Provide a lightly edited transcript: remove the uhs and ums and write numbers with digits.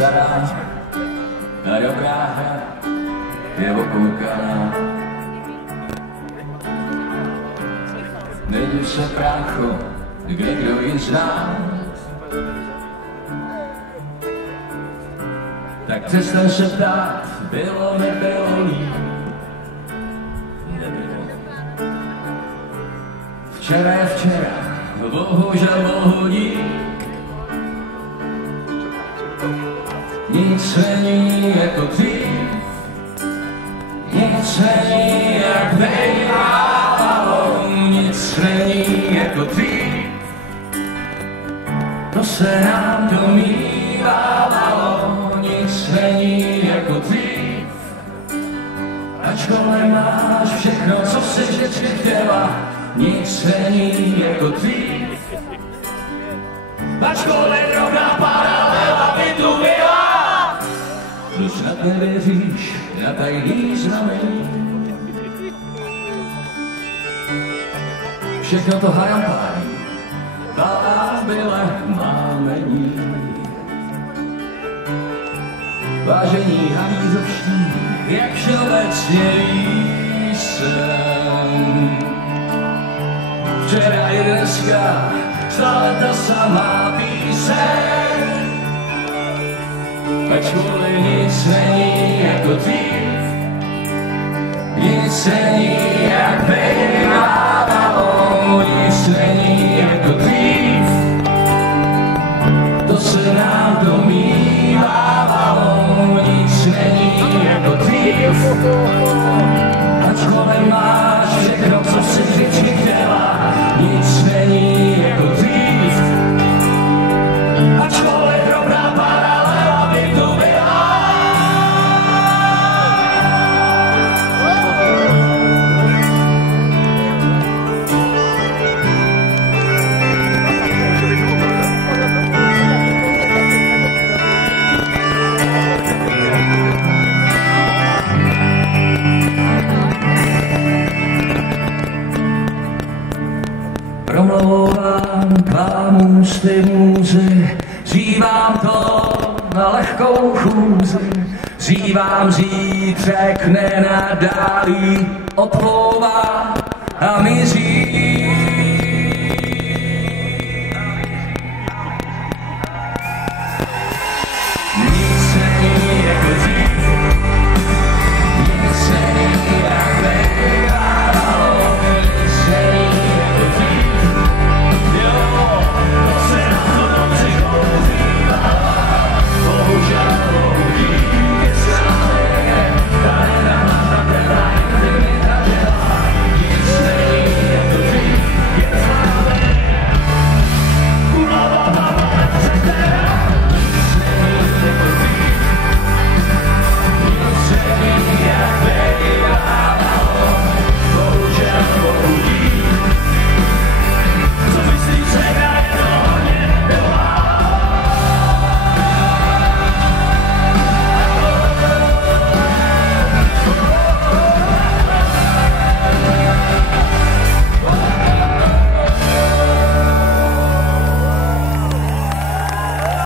stará a dobrá hra je okoukaná. Nediv se, brácho, kde kdo ji zná, tak přestaň se ptát, bylo, nebylo líp. Včera je včera, bohužel bohu dík. Nic není jako dřív, nic není jak bývalo, nic není jako dřív. To se nám domnívalo, nic není jako dřív. Ačkoliv máš všechno, co jsi vždycky chtěla, nic není jako dřív. Ačkoliv rovná paralela by tu byla, proč snad nevěříš na tajný znamení? Všechno to harampání, ta byle mámení. Vážení havízovští, jak všeobecně jsem. Včera i dneska, stále ta samá píseň. Ačkoliv nic není jako dřív, nic není jak bývalo, nic není jako dřív. To se nám domnívalo, nic není jako dřív. Ačkoliv máš všechno, co si vždycky chtěla, nic není jako dřív. Ačkoliv rovná paralela by tu byla. Promlouvám k vám ústy můzy, zývám to na lehkou chůzi, zývám zítřek nenadálý, odplouvá a mizí.